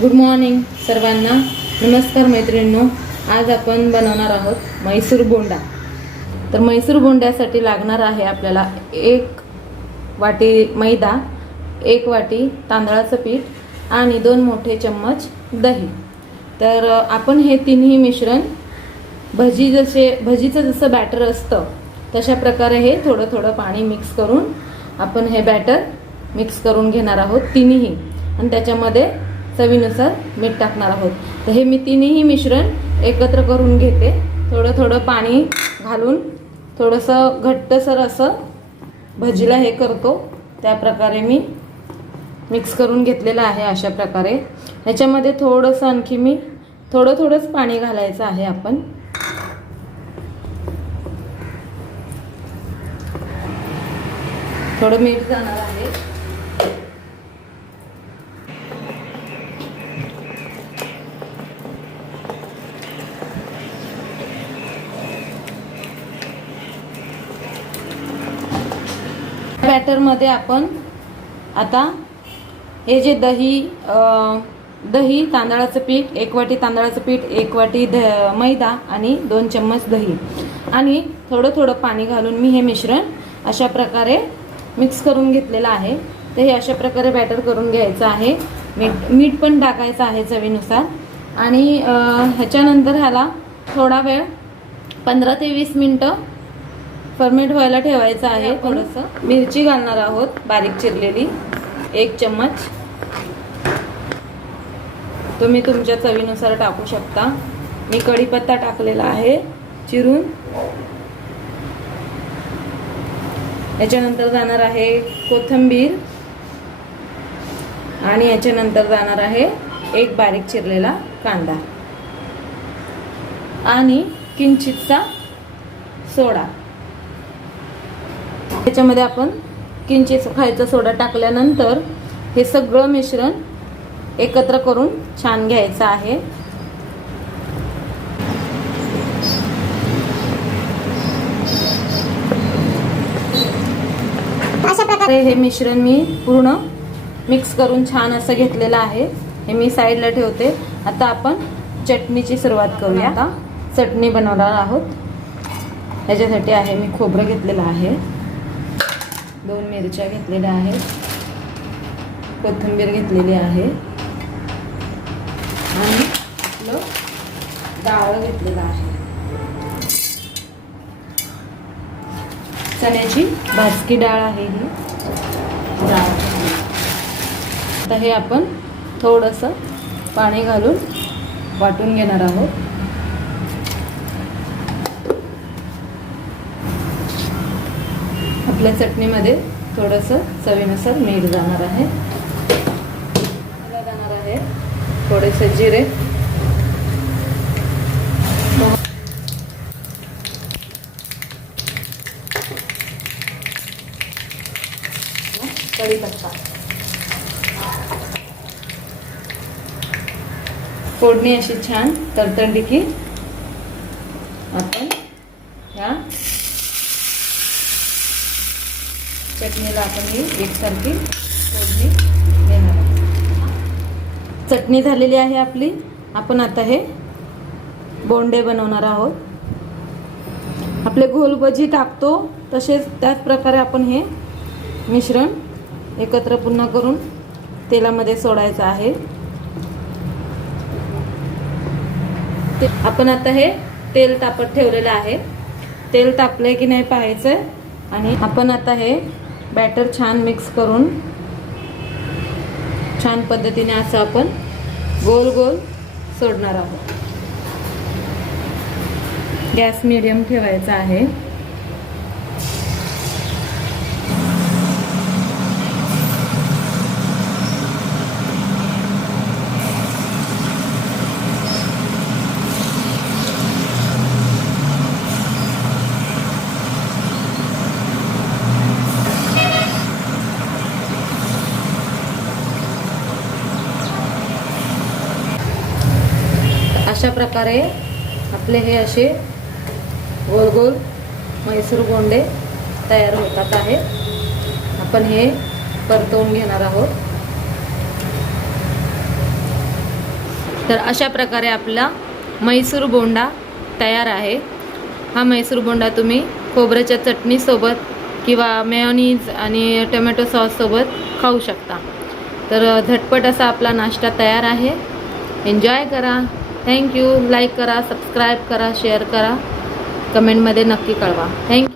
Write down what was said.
Good morning सर्वांना. नमस्कार मैत्रिणींनो. आज आपण बनवणार आहोत म्हैसूर बोंडा. तर म्हैसूर बोंड्यासाठी लागणार आहे आपल्याला 1 वाटी मैदा, 1 वाटी तांदळाचं पीठ आणि 2 मोठे चम्मच दही. तर आपण हे तिन्ही मिश्रण भजीचं जसं बॅटर असतं तशा प्रकारे हे थोडं थोडं पाणी मिक्स करून आपण हे बॅटर मिक्स करून घेणार आहोत तिन्ही, आणि त्याच्यामध्ये चवीनुसार मीठ टाकणार आहोत. तर हे मी तिन्ही मिश्रण एकत्र करून घेते. थोडं थोडं पाणी घालून थोडंसं घट्टसर असं भजीला हे करतो त्या प्रकारे मी मिक्स करून घेतलेलं आहे. अशा प्रकारे ह्याच्यामध्ये थोडंसं आणखी मी थोडंच पाणी घालायचं आहे. आपण थोडं मीठ जाणार आहे. बॅटरमध्ये आपण आता हे जे दही तांदळाचं पीठ 1 वाटी तांदळाचं पीठ, 1 वाटी मैदा आणि 2 चम्मच दही आणि थोडं पाणी घालून मी हे मिश्रण अशा प्रकारे मिक्स करून घेतलेलं आहे. तर हे अशा प्रकारे बॅटर करून घ्यायचं आहे. मीठ पण टाकायचं आहे चवीनुसार. आणि ह्याच्यानंतर ह्याला थोडा वेळ 15 ते 20 मिनटं फर्मेंट व्हायला ठेवायचं आहे. थोडंसं मिरची घालणार आहोत बारीक चिरलेली 1 चम्मच. तुम्ही तुमच्या चवीनुसार टाकू शकता. मी कढीपत्ता टाकलेला आहे चिरून. याच्यानंतर जाणार आहे कोथिंबीर आणि याच्यानंतर जाणार आहे 1 बारीक चिरलेला कांदा आणि किंचितचा सोडा. त्याच्यामध्ये आपण किंचित खायचा सोडा टाकल्यानंतर हे सगळं मिश्रण एकत्र करून छान घ्यायचं आहे. अशा प्रकारे हे मिश्रण मी पूर्ण मिक्स करून छान असं घेतलेलं आहे. हे मी साईडला ठेवते. आता आपण चटणीची सुरुवात करूया. आता चटणी बनवणार आहोत. याच्यासाठी आहे मी खोबरं घेतलेलं आहे, 2 मिरच्या घेतलेल्या आहेत, कोथिंबीर घेतलेली आहे आणि आपलं डाळ घेतलेलं आहे. चण्याची भाजकी डाळ आहे ही डाळ. आता हे आपण थोडंसं पाणी घालून वाटून घेणार आहोत. आपल्या चटणीमध्ये थोडंसं चवीनुसार मीठ जाणार आहे. जाणार आहे थोडेसे जिरे, कढीपत्ता. फोडणी अशी छान तरतरली की आपण या चटणीला आपण ही एकसारखी फोडणी देणार आहोत. चटणी झालेली आहे आपली. आपण आता हे बोंडे बनवणार आहोत. आपले घोल भजी टाकतो तसेच त्याच प्रकारे आपण हे मिश्रण एकत्र पुन्हा करून तेलामध्ये सोडायचं आहे. आपण आता हे तेल तापत ठेवलेलं आहे. तेल तापले की नाही पाहायचं. आणि आपण आता हे बॅटर छान मिक्स करून छान पद्धतीने असं आपण गोल गोल सोडणार आहोत. गॅस मीडियम ठेवायचा आहे. अशा प्रकारे आपले हे असे गोल गोल म्हैसूर बोंडे तयार होतात आहे. आपण हे परतवून घेणार आहोत. तर अशा प्रकारे आपला म्हैसूर बोंडा तयार आहे. हा म्हैसूर बोंडा तुम्ही खोबऱ्याच्या चटणीसोबत किंवा मेयोनीज आणि टोमॅटो सॉससोबत खाऊ शकता. तर झटपट असा आपला नाश्ता तयार आहे. एन्जॉय करा. थँक्यू. लाईक करा, सबस्क्राईब करा, शेअर करा, कमेंटमध्ये नक्की कळवा. थँक्यू.